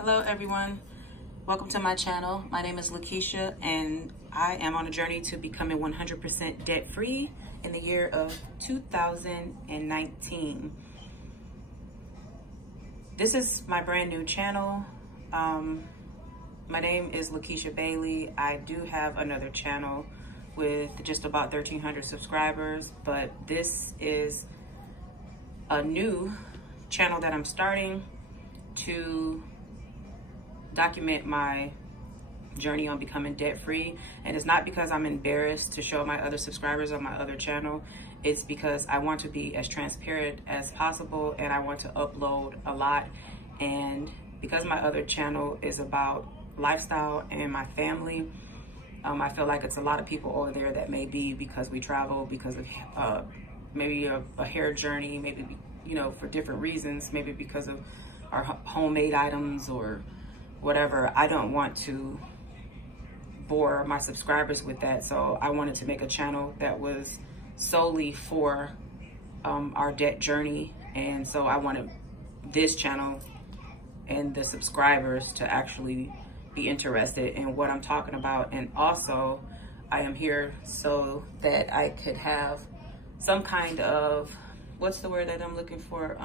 Hello everyone, welcome to my channel. My name is Lakeisha and I am on a journey to becoming 100% debt free in the year of 2019. This is my brand new channel. My name is Lakeisha Bailey. I do have another channel with just about 1,300 subscribers, but this is a new channel that I'm starting to document my journey on becoming debt free. And it's not because I'm embarrassed to show my other subscribers on my other channel. It's because I want to be as transparent as possible and I want to upload a lot. And because my other channel is about lifestyle and my family, I feel like it's a lot of people over there that may be because we travel, because of maybe a hair journey, maybe, you know, for different reasons, maybe because of our homemade items or whatever. I don't want to bore my subscribers with that, so I wanted to make a channel that was solely for our debt journey. And so I wanted this channel and the subscribers to actually be interested in what I'm talking about. And also I am here so that I could have some kind of, what's the word that I'm looking for,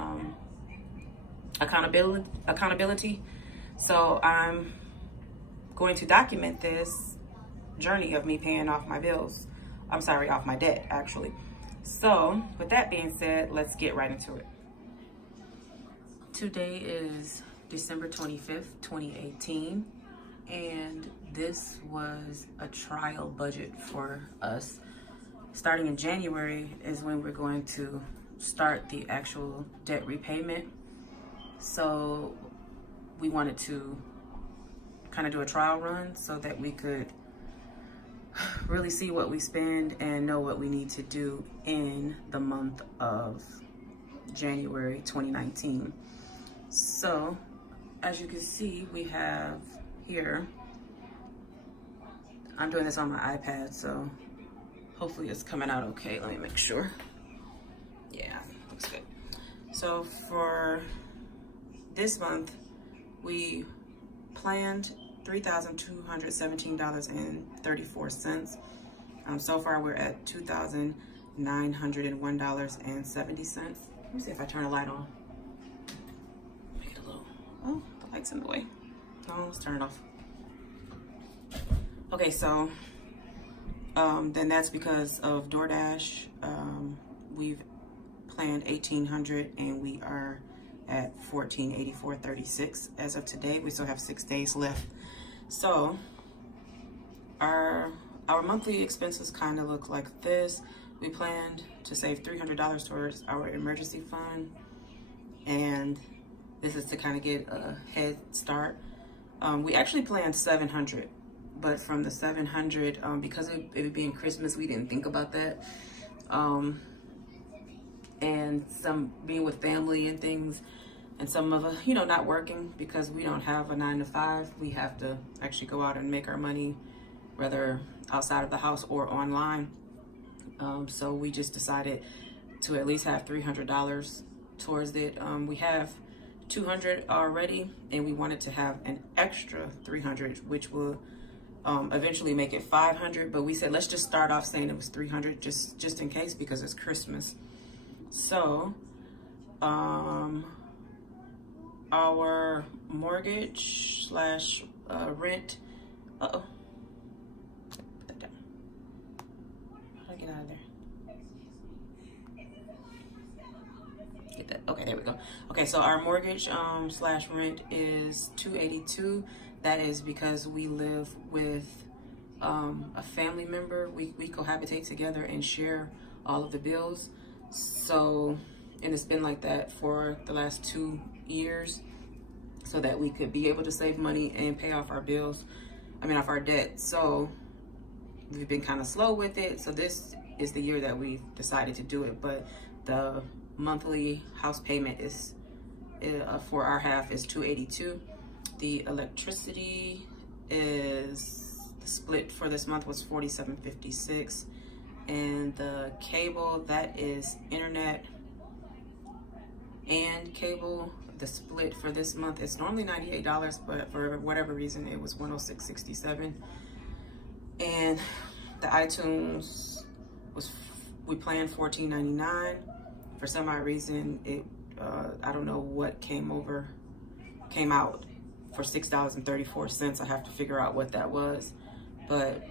accountability. So I'm going to document this journey of me paying off my bills. I'm sorry, off my debt, actually. So with that being said, let's get right into it. Today is December 25th, 2018. And this was a trial budget for us. Starting in January is when we're going to start the actual debt repayment. So we wanted to kind of do a trial run so that we could really see what we spend and know what we need to do in the month of January 2019. So as you can see, we have here, I'm doing this on my iPad, so hopefully it's coming out okay. Let me make sure. Yeah, looks good. So for this month, we planned $3,217.34. So far, we're at $2,901.70. Let me see if I turn the light on. Make it a little, oh, the light's in the way. No, let's turn it off. Okay, so then that's because of DoorDash. We've planned $1,800 and we are at $1,484.36 as of today. We still have 6 days left. So our monthly expenses kind of look like this. We planned to save $300 towards our emergency fund, and this is to kind of get a head start. We actually planned $700, but from the $700, because of it being Christmas, we didn't think about that. And some being with family and things, and some of us, not working because we don't have a 9-to-5. We have to actually go out and make our money, whether outside of the house or online. So we just decided to at least have $300 towards it. We have $200 already, and we wanted to have an extra $300, which will eventually make it $500. But we said, let's just start off saying it was $300 just in case, because it's Christmas. So, our mortgage slash rent, put that down. How do I get out of there? Get that, okay, there we go. Okay, so our mortgage slash rent is $282. That is because we live with a family member. We cohabitate together and share all of the bills. So, and it's been like that for the last 2 years, so that we could be able to save money and pay off our bills, off our debt. So we've been kind of slow with it. So this is the year that we decided to do it. But the monthly house payment is, for our half, is $282. The electricity is, the split for this month was $47.56. And the cable, that is internet and cable, the split for this month. It's normally $98, but for whatever reason, it was $106.67. And the iTunes we planned $14.99. For some odd reason, I don't know what came out for $6.34. I have to figure out what that was, but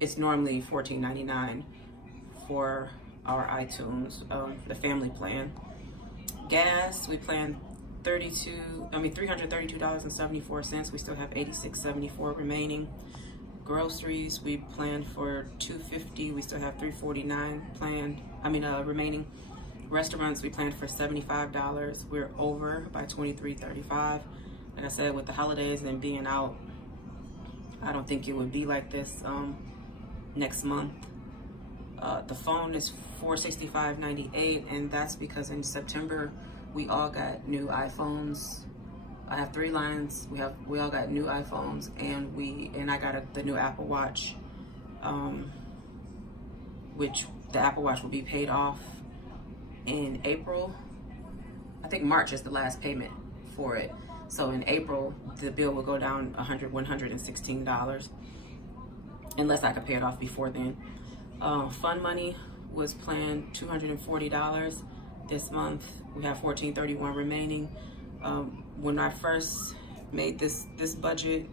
it's normally $14.99 for our iTunes, the family plan. Gas, we planned $332.74. We still have $86.74 remaining. Groceries, we planned for $250. We still have $349 remaining. Restaurants, we planned for $75. We're over by $23.35. Like I said, with the holidays and being out, I don't think it would be like this next month. The phone is $465.98, and that's because in September we all got new iPhones. I have 3 lines. We all got new iPhones, and I got the new Apple Watch, which the Apple Watch will be paid off in April. I think March is the last payment for it. So in April, the bill will go down $116, unless I could pay it off before then. Fund money was planned $240 this month. We have $14.31 remaining. When I first made this budget,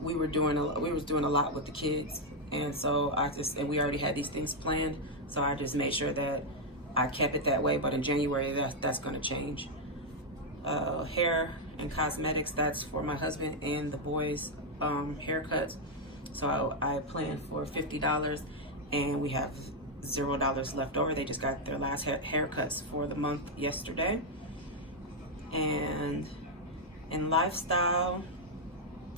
we was doing a lot with the kids, and so and we already had these things planned. So I just made sure that I kept it that way. But in January, that's going to change. Hair and cosmetics, that's for my husband and the boys' haircuts. So I planned for $50, and we have $0 left over. They just got their last haircuts for the month yesterday. And in lifestyle,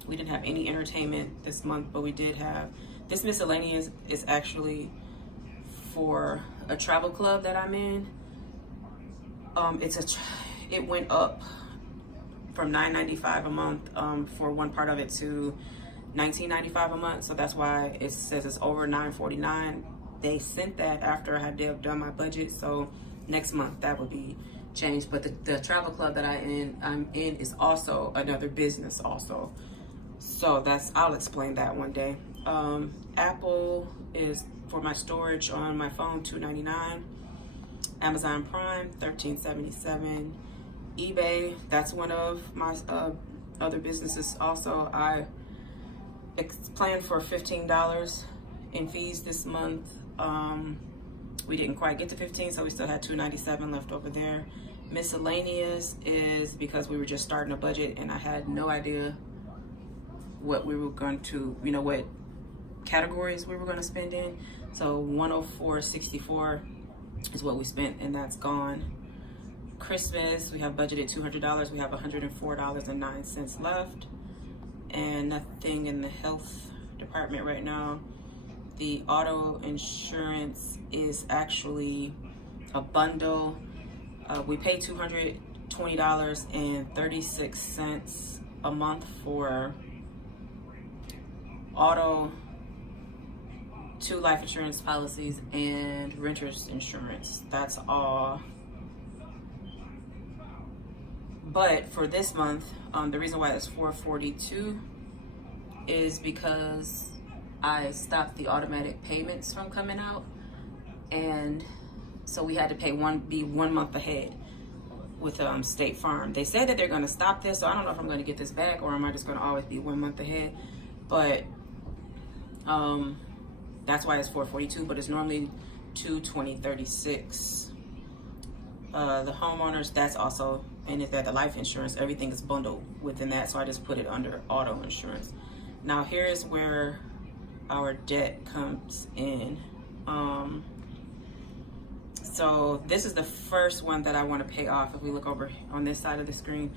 we didn't have any entertainment this month, but we did have this miscellaneous is actually for a travel club that I'm in. It went up from $9.95 a month for one part of it to $19.95 a month. So that's why it says it's over $9.49. They sent that after I had done my budget. So next month that would be changed. But the travel club that I'm in is also another business also. So I'll explain that one day. Apple is for my storage on my phone, $2.99. Amazon Prime, $13.77. eBay, that's one of my other businesses also. I planned for $15 in fees this month. We didn't quite get to 15, so we still had $2.97 left over there. Miscellaneous is because we were just starting a budget and I had no idea what we were going to, what categories we were going to spend in. So $104.64 is what we spent, and that's gone. Christmas, we have budgeted $200. We have $104.09 left, and nothing in the health department right now. The auto insurance is actually a bundle. We pay $220.36 a month for auto, 2 life insurance policies, and renter's insurance. That's all. But for this month, the reason why it's $442 is because I stopped the automatic payments from coming out, and so we had to be 1 month ahead with State Farm. They said that they're going to stop this, so I don't know if I'm going to get this back or am I just going to always be 1 month ahead. But that's why it's $442, but it's normally $220.36. The homeowners, that's also, and if the life insurance, everything is bundled within that, so I just put it under auto insurance. Now here's where our debt comes in. So this is the first one that I want to pay off. If we look over on this side of the screen,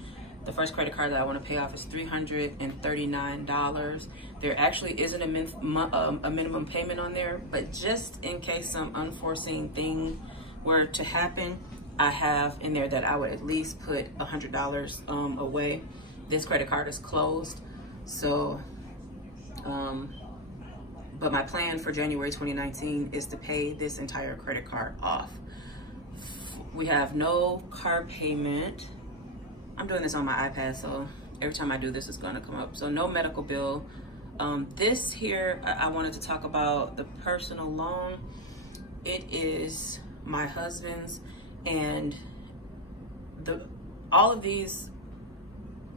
the first credit card that I want to pay off is $339. There actually isn't a minimum payment on there, but just in case some unforeseen thing were to happen, I have in there that I would at least put $100 away. This credit card is closed, so but my plan for January 2019 is to pay this entire credit card off. We have no car payment. I'm doing this on my iPad, so every time I do this, it's gonna come up. So no medical bill. This here, I wanted to talk about the personal loan. It is my husband's, and all of these,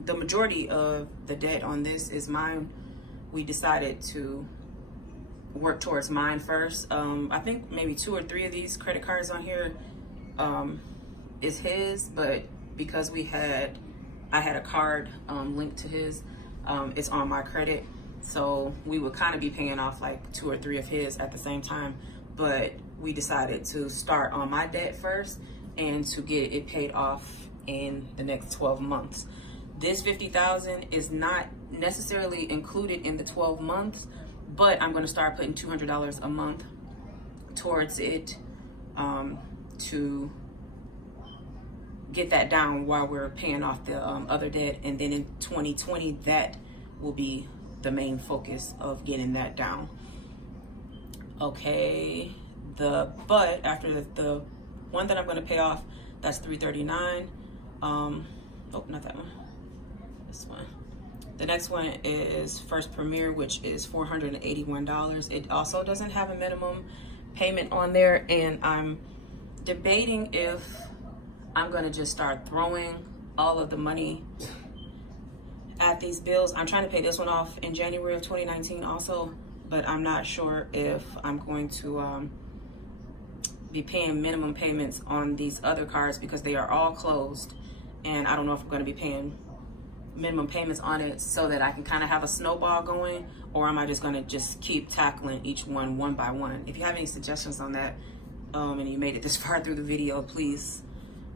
the majority of the debt on this is mine. We decided to work towards mine first. I think maybe 2 or 3 of these credit cards on here is his, but because I had a card linked to his, it's on my credit. So we would kind of be paying off like 2 or 3 of his at the same time, but we decided to start on my debt first and to get it paid off in the next 12 months. This $50,000 is not necessarily included in the 12 months, but I'm going to start putting $200 a month towards it to get that down while we're paying off the other debt. And then in 2020, that will be the main focus of getting that down. Okay, but after the one that I'm going to pay off, that's $339. Oh, not that one. This one. The next one is First Premier, which is $481. It also doesn't have a minimum payment on there, and I'm debating if I'm going to just start throwing all of the money at these bills. I'm trying to pay this one off in January of 2019 also, but I'm not sure if I'm going to be paying minimum payments on these other cards because they are all closed, and I don't know if I'm going to be paying minimum payments on it so that I can kind of have a snowball going, or am I just going to just keep tackling each one by one? If you have any suggestions on that, and you made it this far through the video, please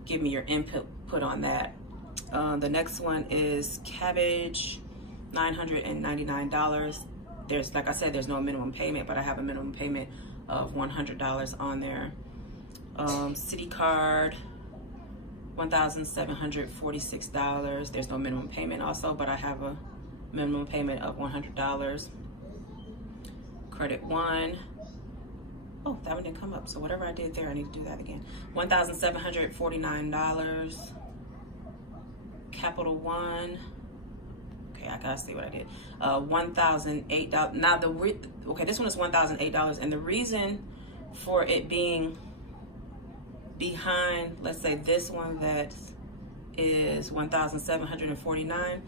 give me your input on that. The next one is Cabbage, $999. There's, like I said, there's no minimum payment, but I have a minimum payment of $100 on there. City Card, $1,746. There's no minimum payment also, but I have a minimum payment of $100. Credit One. Oh, that one didn't come up. So whatever I did there, I need to do that again. $1,749. Capital One. Okay, I gotta see what I did. $1,008. Now this one is $1,008, and the reason for it being behind, let's say this one that is $1,749,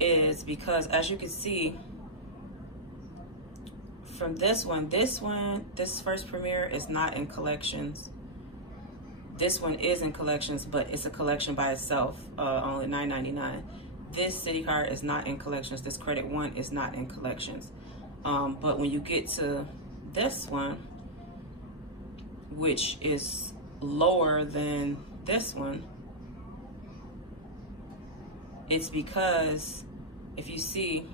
is because, as you can see from this First Premier is not in collections. This one is in collections, but it's a collection by itself, only $9.99. This City Card is not in collections. This Credit One is not in collections. But when you get to this one, which is lower than this one, it's because if you see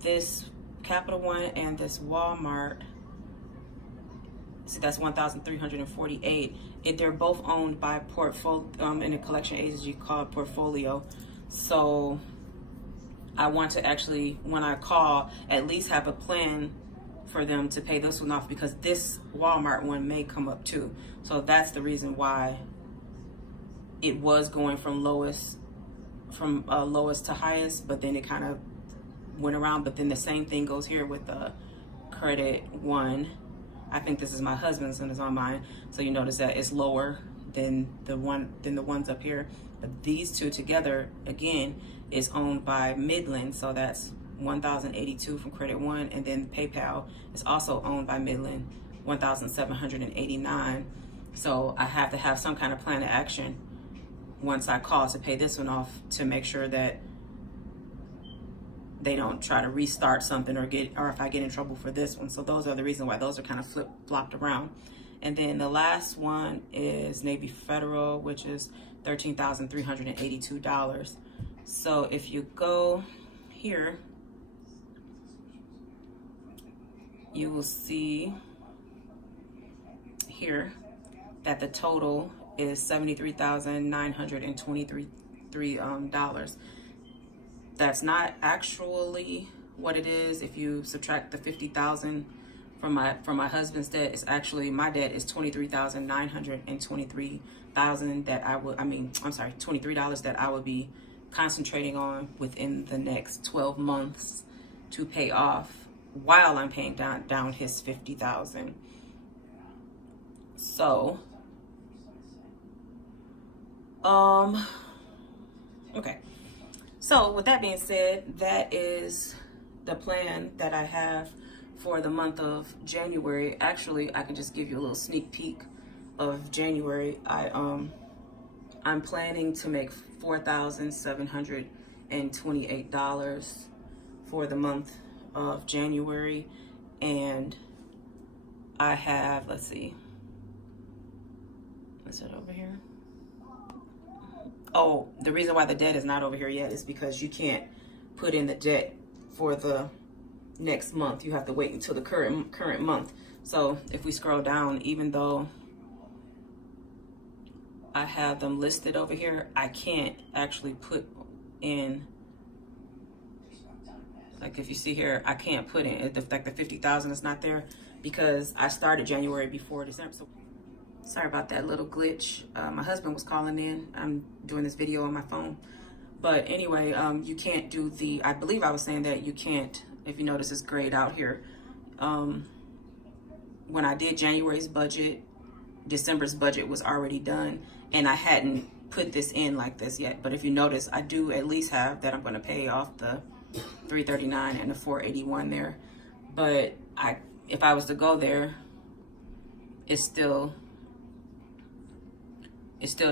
this Capital One and this Walmart, see that's $1,348. They're both owned by portfolio in a collection agency called Portfolio. So I want to actually, when I call, at least have a plan for them to pay this one off, because this Walmart one may come up too. So that's the reason why it was going from lowest to highest, but then it kind of went around. But then the same thing goes here with the Credit One. I think this is my husband's and it's on mine. So you notice that it's lower than the ones up here. But these two together, again, is owned by Midland. So that's $1,082 from Credit One, and then PayPal is also owned by Midland, $1,789. So I have to have some kind of plan of action once I call to pay this one off, to make sure that they don't try to restart something, or if I get in trouble for this one. So those are the reasons why those are kind of flopped around. And then the last one is Navy Federal, which is $13,382. So if you go here, you will see here that the total is $73,923. That's not actually what it is if you subtract the $50,000 from my husband's debt. It's actually, my debt is $23,923 that $23 that I would be concentrating on within the next 12 months to pay off while I'm paying down his $50,000. So, okay. So with that being said, that is the plan that I have for the month of January. Actually, I can just give you a little sneak peek of January. I'm planning to make $4,728 for the month of January, and I have, let's see, is it over here? Oh, the reason why the debt is not over here yet is because you can't put in the debt for the next month. You have to wait until the current month. So if we scroll down, even though I have them listed over here, I can't actually put in, like if you see here, I can't put in, like the 50,000 is not there because I started January before December. So sorry about that little glitch. My husband was calling in. I'm doing this video on my phone. But anyway, you can't do the, I believe I was saying that you can't, if you notice it's grayed out here. When I did January's budget, December's budget was already done, and I hadn't put this in like this yet. But if you notice, I do at least have that I'm going to pay off the $339 and the $481 there. But if I was to go there, it's still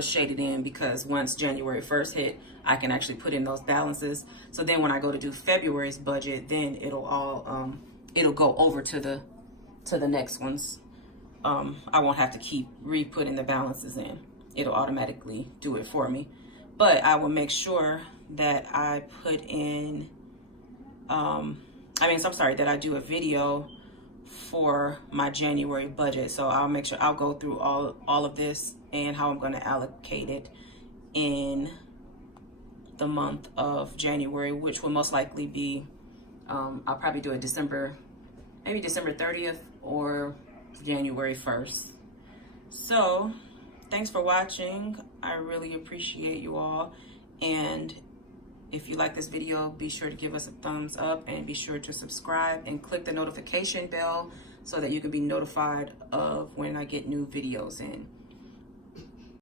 shaded in, because once January 1st hit, I can actually put in those balances. So then when I go to do February's budget, then it'll all it'll go over to the next ones. I won't have to keep re-putting the balances in. It'll automatically do it for me. But I will make sure that I put in that I do a video for my January budget. So I'll make sure I'll go through all of this and how I'm going to allocate it in the month of January, which will most likely be, I'll probably do it maybe December 30th or January 1st. So thanks for watching. I really appreciate you all. And if you like this video, be sure to give us a thumbs up and be sure to subscribe and click the notification bell so that you can be notified of when I get new videos in.